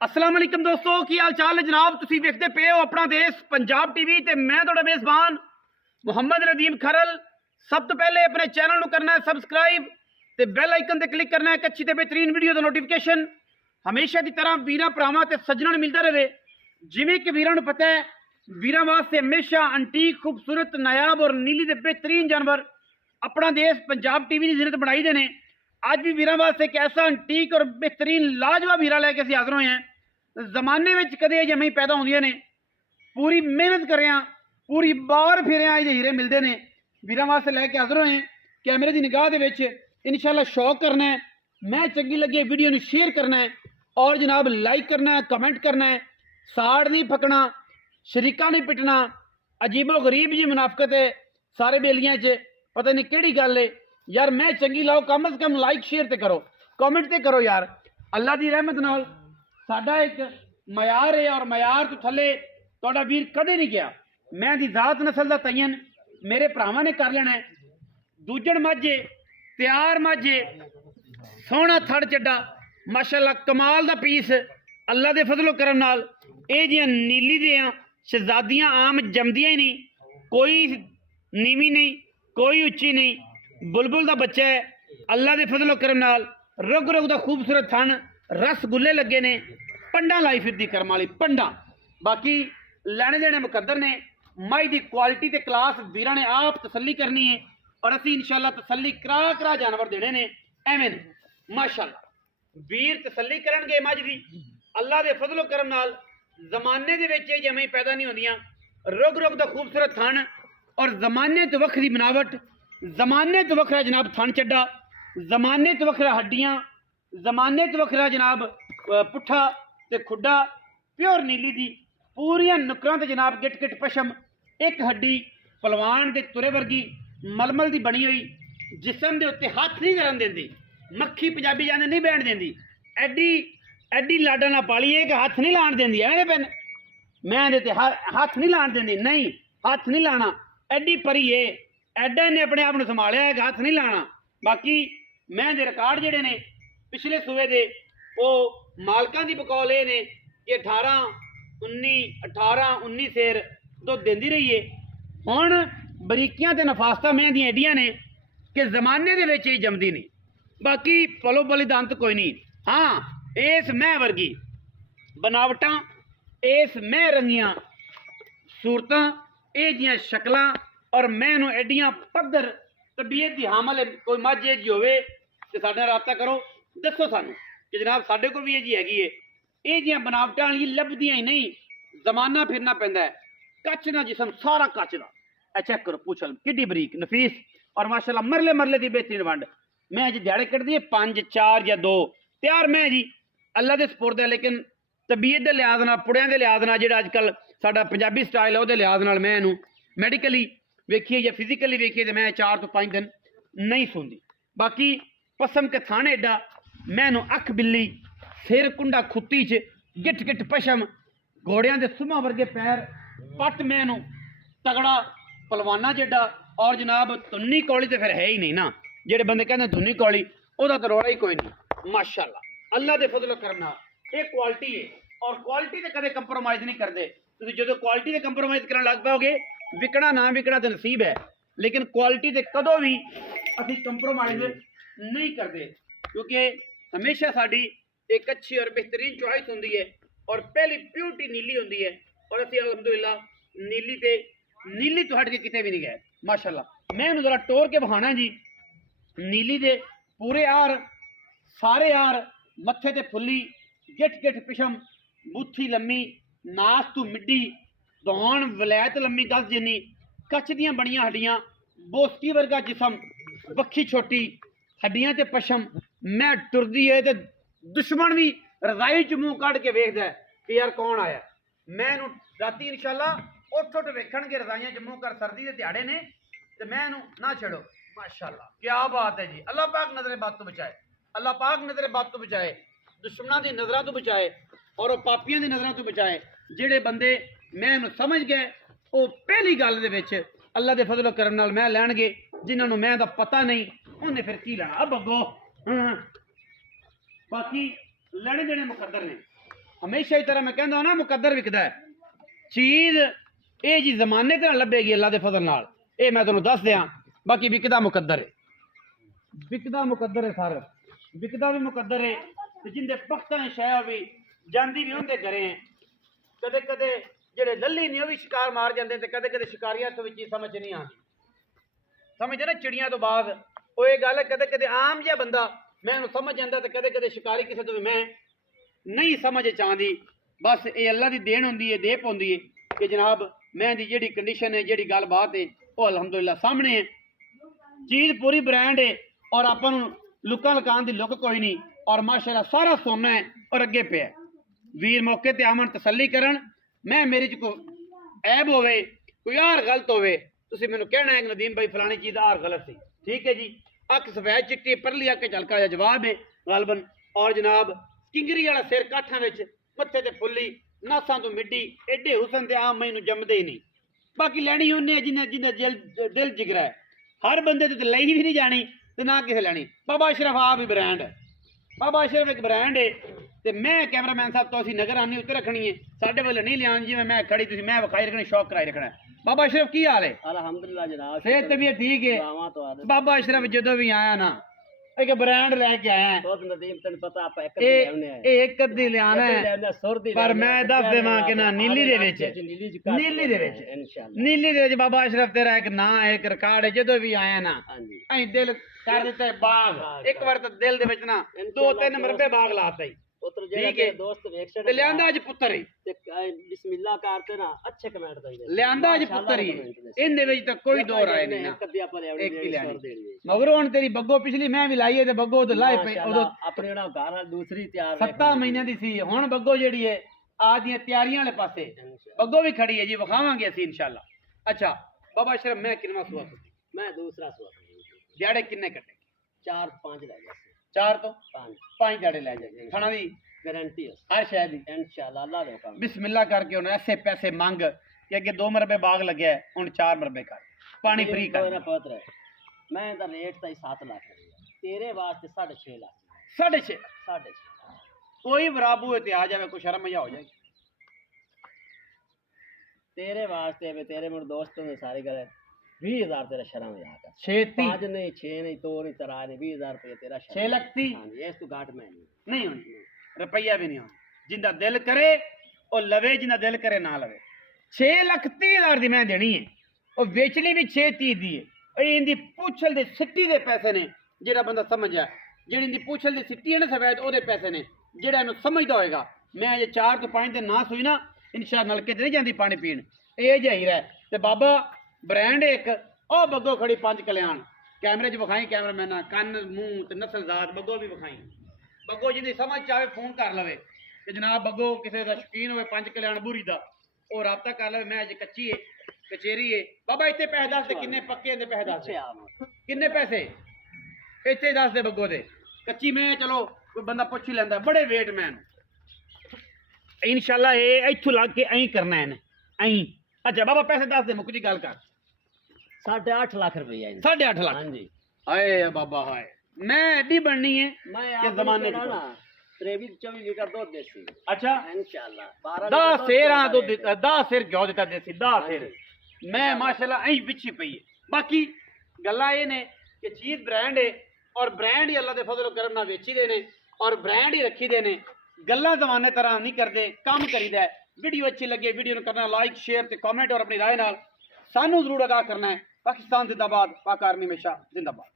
अस्सलाम वालेकुम दोस्तों, की हाल चाल है जनाब। तुसीं देखते पे हो अपना देश पंजाब टीवी ते मैं तुहाडा मेज़बान मुहम्मद नदीम खरल। सब तो पहले अपने चैनल को करना है सबसक्राइब ते बैल आइकन ते क्लिक करना है एक अच्छी ते बेहतरीन वीडियो दा नोटिफिकेशन हमेशा की तरह वीरां भरावां ते सज्जणां नूं मिलदा रहे। जिवें कि वीरां नूं पता है, वीरां वास्ते हमेशा अंटीक खूबसूरत नायाब और नीली दे बेहतरीन जानवर अपना देश पंजाब टीवी की जिन्नत बनाई देने। अज भी वीरां वास्ते एक ऐसा अंटीक और बेहतरीन लाजवाब हीरा लैके असीं हाज़र होए हैं। जमाने में कदे जमें पैदा होंदियां ने, पूरी मेहनत करें पूरी बार फिर ये हीरे मिलते हैं। वीरां वास्ते लैके हाज़र होए कैमरे की निगाह दे विच इंशाअल्लाह शौक करना है, मैं चंगी लगे वीडियो नूं शेयर करना है और जनाब लाइक करना है, कमेंट करना है। साड़ नहीं फकना, शरीका नहीं पिटना, अजीबो गरीब जी मुनाफकत है सारे बेलियां च, पता नहीं किहड़ी गल है यार। मैं चंगी लाओ, कम से कम लाइक शेयर तो करो, कमेंट तो करो यार। अल्लाह की रहमत नाल साडा एक मयार है और मयार तो थले तुहाडा वीर कदे नहीं गया। मैं दी जात नस्ल का तयन मेरे भरावां ने कर लेना है। दूजण माझे तैयार माझे सोहना थड़ चड्डा माशाअल्लाह कमाल का पीस अल्लाह के फजलो करम नाल ये जियां नीली दियां शहजादियां आम जमदियां ही नहीं, कोई नीवी नहीं कोई उच्ची नहीं, बुलबुल का बच्चा है। अल्लाह के फजलो करम नाल रुग रुग का खूबसूरत थन, रसगुल्ले लगे ने, पंडा लाई फिरदी करम वाली पंडा। बाकी लैने देने मुकद्दर ने, माई की क्वालिटी ते क्लास वीरां ने आप तसल्ली करनी है और असी इंशाअल्लाह तसल्ली करा करा जानवर देने ने। एवें माशाअल्लाह वीर तसल्ली करनगे मझ दी अल्लाह के फजलो करम नाल। जमाने दे विच जमें पैदा नहीं होंदियां, रुग रुग का खूबसूरत थन और जमाने तो वखरी बनावट, जमाने तो वखरा जनाब थन चड्डा, जमाने तो वखरा हड्डियां, जमाने तो वखरा जनाब पुट्ठा ते खुड्डा, प्योर नीली दी पूरियां नुकरां ते जनाब गिट गिट पशम, एक हड्डी पलवान के तुरे वर्गी मलमल की बनी हुई, जिसम के उत्ते हाथ नहीं करन देंदी, मक्खी पंजाबी जाने नहीं बैठ देंदी, एडी एडी लाडा ना पाली है कि हाथ नहीं लाण देंदी। एवें पेन मैं हाथ नहीं लाण देंदी, नहीं हाथ नहीं लाना, एडी परी है, एडा इन्हें अपने आप को संभालिया है कि हाथ नहीं लाना। बाकी मैं दे रिकॉर्ड जिहड़े ने पिछले सूबे दे वो मालकां दी बकौल ये ने कि 18-19 सेर दुध देंदी रही है। हुण बरीकियां ते नफासतां मैं दी एडियां ने कि जमाने दे विच ही जमदी नहीं। बाकी पलो पली दंत कोई नहीं। हाँ, इस मैं वर्गी बनावटां, इस मैं रंगियां सूरतां, ये जियां शक्लां और मैं एडियां पद्धर तबीयत की हामल कोई मझ जी होवे ते साडे नाल राबता करो, दसो सानू कि जनाब साडे कोल भी ये जी हैगी है। ये जियां बनावटां वाली लभदियां ही नहीं, जमाना फिरना पैंदा है। कच ना जिसम सारा कच का चेक करो, पूछल किड्डी बरीक नफीस और माशाअल्लाह मरले मरले की बेहतरीन वंड। मैं अज दिहाड़े कटदी है 5 4 या 2 तैयार मैं जी अल्लाह के सपुरद है। लेकिन तबीयत के लिहाज नाल, पुड़ियां के लिहाज नाल, जिहड़ा अजकल साडा पंजाबी स्टाइल है उहदे लिहाज नाल मैं इहनूं मैडिकली वेखिए या फिजिकली वेखिए तो मैं 4 तो 5 दिन नहीं सुनती। बाकी पसम के थाने एडा मैं अख बिल्ली, सिर कुंडा खुत्ती च गिट गिट पशम, घोड़ियां दे सुमा वर्गे पैर, पट मैं तगड़ा पलवाना जेडा और जनाब धुन्नी कौली तो फिर है ही नहीं ना। जेडे बंदे कहते धुन्नी कौली उहदा तो रोड़ा ही कोई नहीं। माशाअल्लाह अल्लाह दे फजलो करम नाल ये क्वालिटी है और क्वालिटी तो कदे कंप्रोमाइज़ नहीं करते। तुसीं जदों क्वालिटी से कंप्रोमाइज़ करन लग पाओगे, विकना ना विकना तो नसीब है, लेकिन क्वालिटी से कदों भी असी कंप्रोमाइज़ नहीं करते क्योंकि हमेशा साड़ी एक अच्छी और बेहतरीन चॉइस होंदी है और पहली प्योरिटी नीली होंदी है और असी अलहमदुलिल्लाह नीली तो हट के कितने भी नहीं गए। माशाअल्लाह मैं जरा टोर के बहाना जी नीली दे पूरे यार सारे यार मत्थे ते फुल्ली, गिट गिट पिछम, बूथी लम्मी, नास तू मिड्डी, दौन वलैत लम्मी गस जिन्नी, कच दियां बड़ियां हड्डियां, बोस्की वर्गा जिसम, बखी छोटी, हड्डियां ते पशम। मैं टुरदी है तो दुश्मन भी रजाई च मूँह कढ़ के वेखदा है कि यार कौन आया। मैं राती इंशाअल्लाह उठ उठ वेखण के रजाइयां च मूँह कर, सर्दी के दिहाड़े ने तो मैं ना छड़ो। माशाअल्लाह क्या बात है जी। अल्लाह पाक नजरे बात तो बचाए, अल्लाह पाक नजरे बात तो बचाए, दुश्मनों की नज़रों तो बचाए और वो पापियों की नज़रों तो बचाए। जेडे बंदे मैं समझ गए वो पहली गल दे विच अल्लाह के फजलो करम नाल मैं लैणगे, जिन्होंने मैं दा पता नहीं उन्हें फिर की लेना। अब अगो बाकी लड़े देने मुकद्दर ने। ਹਮੇਸ਼ਾ ਹੀ ਤਰ੍ਹਾਂ ਮੈਂ ਕਹਿੰਦਾ ਨਾ ਮੁਕੱਦਰ ਵਿਕਦਾ ਹੈ ਚੀਜ਼ ਇਹ ਜੀ ਜ਼ਮਾਨੇ ਤੇ ਨਾਲ ਲੱਭੇਗੀ ਅੱਲਾ ਦੇ ਫਜ਼ਲ ਨਾਲ ਇਹ ਮੈਂ ਤੁਹਾਨੂੰ ਦੱਸ ਦਿਆਂ ਬਾਕੀ ਵਿਕਦਾ ਮੁਕੱਦਰ ਹੈ ਵਿਕਦਾ ਮੁਕੱਦਰ ਹੈ ਸਰ ਵਿਕਦਾ ਵੀ ਮੁਕੱਦਰ ਹੈ ਤੇ ਜਿੰਦੇ ਪਖਤਾਂ ਦੀ ਸ਼ੈ ਵੀ ਜਾਂਦੀ ਵੀ ਉਹਦੇ ਘਰੇ ਹੈ ਕਦੇ ਕਦੇ ਜਿਹੜੇ ਲੱਲੀ ਨੇ ਉਹ ਵੀ ਸ਼ਿਕਾਰ ਮਾਰ ਜਾਂਦੇ ਤੇ ਕਦੇ ਕਦੇ ਸ਼ਿਕਾਰੀਆਂ ਤੋਂ ਵਿੱਚ ਹੀ ਸਮਝ ਨਹੀਂ ਆਉਂਦੀ ਸਮਝਦੇ ਨਾ ਚਿੜੀਆਂ ਤੋਂ ਬਾਅਦ ਉਹ ਇਹ ਗੱਲ ਹੈ ਕਦੇ ਕਦੇ ਆਮ ਜਿਹਾ ਬੰਦਾ ਮੈਂ ਉਹਨੂੰ ਸਮਝ ਜਾਂਦਾ ਤੇ ਕਦੇ ਕਦੇ ਸ਼ਿਕਾਰੀ ਕਿਸੇ ਤੋਂ ਵੀ ਮੈਂ ਨਹੀਂ ਸਮਝ ਚਾਹੁੰਦੀ ਬਸ ਇਹ ਅੱਲਾ ਦੀ ਦੇਣ ਹੁੰਦੀ ਹੈ ਦੇ ਪਾਉਂਦੀ ਹੈ ਕਿ ਜਨਾਬ ਮੈਂ ਦੀ ਜਿਹੜੀ ਕੰਡੀਸ਼ਨ ਹੈ ਜਿਹੜੀ ਗੱਲਬਾਤ ਹੈ ਉਹ ਅਲਹਮਦੁਲਿਲਾ ਸਾਹਮਣੇ ਹੈ ਚੀਜ਼ ਪੂਰੀ ਬ੍ਰਾਂਡ ਹੈ ਔਰ ਆਪਾਂ ਨੂੰ ਲੁੱਕਾਂ ਲਕਾਉਣ ਦੀ ਲੁੱਕ ਕੋਈ ਨਹੀਂ ਔਰ ਮਾਸ਼ਾਅੱਲਾ ਸਾਰਾ ਸੋਨਾ ਹੈ ਔਰ ਅੱਗੇ ਪਿਆ ਵੀਰ ਮੌਕੇ ਤੇ ਆਵਣ ਤਸੱਲੀ ਕਰਨ ਮੈਂ ਮੇਰੇ 'ਚ ਕੋਈ ਐਬ ਹੋਵੇ ਕੋਈ ਆਰ ਗਲਤ ਹੋਵੇ ਤੁਸੀਂ ਮੈਨੂੰ ਕਹਿਣਾ ਹੈ ਕਿ ਨਦੀਮ ਭਾਈ ਫਲਾਣੀ ਚੀਜ਼ ਆਰ ਗਲਤ ਸੀ ਠੀਕ ਹੈ ਜੀ ਅੱਖ ਸਫੈਦ ਚਿੱਟੀ ਪਰਲੀ ਅੱਖ ਝਲਕਾ ਜਿਹਾ ਜਵਾਬ ਹੈ ਗਲਬਨ ਔਰ ਜਨਾਬ ਕਿੰਗਰੀ ਵਾਲਾ ਸਿਰ ਕਾਠਾਂ ਵਿੱਚ ਮੱਥੇ ਤੇ ਫੁੱਲੀ ਨਾਸਾਂ ਤੋਂ ਮਿੱਡੀ ਐਡੇ ਹੁਸਨ ਤੇ ਆਮ ਮੈਨੂੰ ਜੰਮਦੇ ਹੀ ਨਹੀਂ ਬਾਕੀ ਲੈਣੀ ਉਹਨੇ ਜਿਹਨੇ ਦਿਲ ਜਿਗਰਾ ਹੈ ਹਰ ਬੰਦੇ ਤੇ ਲਈ ਵੀ ਨਹੀਂ ਜਾਣੀ ਤੇ ਨਾ ਕਿਸੇ ਲੈਣੀ ਬਾਬਾ ਅਸ਼ਰਫ ਆ ਵੀ ਬ੍ਰਾਂਡ ਹੈ ਬਾਬਾ ਅਸ਼ਰਫ ਇੱਕ ਬ੍ਰਾਂਡ ਹੈ ਤੇ ਮੈਂ ਕੈਮਰਾਮੈਨ ਸਾਹਿਬ ਤੋਂ ਅਸੀਂ ਨਗਰਾਨੀ ਉੱਤੇ ਰੱਖਣੀ ਹੈ ਸਾਡੇ ਵੱਲ ਨਹੀਂ ਲਿਆਉਣ ਜਿਵੇਂ ਮੈਂ ਖੜੀ ਤੁਸੀਂ ਮੈਂ ਵਿਖਾਈ ਰੱਖਣੀ ਸ਼ੌਕ ਕਰਾਈ ਰੱਖਣਾ ਬਾਬਾ ਅਸ਼ਰਫ ਕੀ ਹਾਲ ਹੈ ਅਲਹਮਦੁਲਿਲਾ ਜਨਾਬ ਸਿਹਤ ਤਬੀਅਤ ਠੀਕ ਹੈ ਬਾਬਾ ਅਸ਼ਰਫ ਜਦੋਂ ਵੀ ਆਇਆ ਨਾ ਇੱਕ ਬ੍ਰਾਂਡ ਲੈ ਕੇ ਆਇਆ ਬਹੁਤ ਨਦੀਮ ਤੈਨੂੰ ਪਤਾ ਆਪਾਂ ਇੱਕ ਇਹ ਇੱਕ ਅੱਧੀ ਲਿਆਣਾ ਹੈ ਪਰ ਮੈਂ ਦੱਸ ਦੇਵਾਂ ਕਿ ਨਾ ਨੀਲੀ ਦੇ ਵਿੱਚ ਨੀਲੀ ਦੇ ਵਿੱਚ ਨੀਲੀ ਦੇ ਵਿੱਚ ਬਾਬਾ ਅਸ਼ਰਫ ਤੇਰਾ ਇੱਕ ਨਾਂ ਹੈ ਇੱਕ ਰਿਕਾਰਡ ਹੈ ਜਦੋਂ ਵੀ ਆਇਆ ਨਾ ਅਸੀਂ ਦਿਲ ਕਰ ਦਿੱਤਾ ਬਾਗ ਇੱਕ ਵਾਰ ਤਾਂ ਦਿਲ ਦੇ ਵਿੱਚ ਨਾ 2-3 ਮਰਬੇ ਬਾਗ ਲਾਤਾ ਹੀ ਪੁੱਤਰ ਜਿਹੜਾ ਦੋਸਤ ਵੇਖ ਛੱਡ ਤੇ ਲਿਆਂਦਾ ਅੱਜ ਪੁੱਤਰ ਹੀ ਤੇ ਬਿਸਮਿਲ੍ਲਾ ਕਰਦੇ ਨਾ ਅੱਛੇ ਕਮੈਂਟ ਦਈਦੇ ਲਿਆਂਦਾ ਅੱਜ ਪੁੱਤਰ ਹੀ ਇਹਦੇ ਵਿੱਚ ਤਾਂ ਕੋਈ ਦੋ ਰਾਏ ਨਹੀਂ ਨਾ ਕਦੀ ਆਪਾਂ ਇੱਕ ਹੀ ਲੈਣੀ ਮਗਰ ਹੁਣ ਤੇਰੀ ਬੱਗੋ ਪਿਛਲੀ ਮੈਂ ਵੀ ਲਾਈ ਹੈ ਤੇ ਬੱਗੋ ਤੇ ਲਾਈ ਪਈ ਉਦੋਂ ਆਪਣੇ ਜਿਹੜਾ ਘਰ ਨਾਲ ਦੂਸਰੀ ਤਿਆਰ 7 ਮਹੀਨਿਆਂ ਦੀ ਸੀ ਹੁਣ ਬੱਗੋ ਜਿਹੜੀ ਹੈ ਆ ਦੀਆਂ ਤਿਆਰੀਆਂ ਵਾਲੇ ਪਾਸੇ ਬੱਗੋ ਵੀ ਖੜੀ ਹੈ ਜੀ ਵਿਖਾਵਾਂਗੇ ਅਸੀਂ ਇਨਸ਼ਾਅੱਲਾ ਅੱਛਾ ਬਾਬਾ ਅਸ਼ਰਫ ਮੈਂ ਕਿੰਨਾ ਸੁਆ ਮੈਂ ਦੂਸਰਾ ਸੁਆ ਦਿਹਾੜੇ ਕਿੰਨੇ ਕੱਟੇ 4-5 ਲੈ ਗਿਆ 4 ਤੋਂ 5 ਦਿਹਾੜੇ ਲੈ ਜਾਏ ਖਾਣਾ ਦੀ गारंटी है हर शहर दी इंशाल्लाह अल्लाह दे हुक्म बिस्मिल्लाह करके उन्हें ऐसे पैसे मांग कि अगे 2 मरबे बाग लगे है उन 4 मरबे कर पानी फ्री कर मेरा पुत्र मैं दा रेट ताई 7 लाख तेरे वास्ते 6.5 लाख 6.5 कोई बराबू है ते आ जावे कोई शर्म मजा हो जाएगी तेरे वास्ते वे तेरे मेरे दोस्तों ने सारी गले 20,000 तेरा शर्म मजा कर 5 नहीं 6 नहीं 2 नहीं 3 नहीं 20,000 रुपये तेरा 6 लाख थी हां जी इस तो घाट में नहीं होनी रुपया भी नहीं होना जिंदा दिल करे और लवे जिंदा दिल करे ना लवे 6,30,000 दी मैं देनी है और बेचनी भी 6,30 दी है इनकी पूछल दे सिट्टी दे पैसे ने जेड़ा बंदा समझ आ जेड़ी इनकी पूछल दे सिट्टी है ना सफेद ओदे पैसे ने जेड़ा इन्हू समझदा होएगा मैं अजे 4 तो 5 दिन ना सोई ना इंशाअल्लाह नलके ते नहीं जांदी पानी पीण ये जाही रहा ते बाबा ब्रांड एक ओ बग्गो खड़ी 5 कल्याण कैमरे च विखाई कैमरामैन कन मूंह ते नस्लजात बग्गो भी विखाई बग्गो जिंदी समझ चाहे फोन कर लवे कि जनाब बग्गो किसी का शौकीन हो 5 कल्याण बुरी का और रबता कर लवे मैं अज कच्ची है कचेरी है बाबा इतने पैसे दस दे किन्ने पक्के दे पैसे दस किन्ने पैसे इतने दस दे बग्गो दे कच्ची मैं चलो कोई बंदा पुछ ही लैंदा बड़े वेट मैन इंशाल्लाह ये इत्थों लग के ऐं करना है ऐं अच्छा बाबा पैसे दस दे मुक जी गल कर 8.5 लाख रुपया 8.5 लाख हां जी हाय बाबा हाय मैं एडी बननी है मैं के जमाने की 23-24 लीटर दूध देसी अच्छा इंशाल्लाह 10 सेरा दूध 10 सेर घ्यो देता देसी 10 सेर मैं माशाल्लाह ऐ पिछी पई है बाकी गल्ला ये ने कि चीज ब्रांड है और ब्रांड ही अल्लाह दे फजल करम ना वेची दे ने और ब्रांड ही रखी दे ने गल्ला जमाने तरह नहीं करते काम करीदा है वीडियो अच्छी लगे वीडियो करना लाइक शेयर ते कमेंट और अपनी राय नाल सानू जरूर अदा करना है पाकिस्तान जिंदाबाद पाक आर्मी हमेशा जिंदाबाद।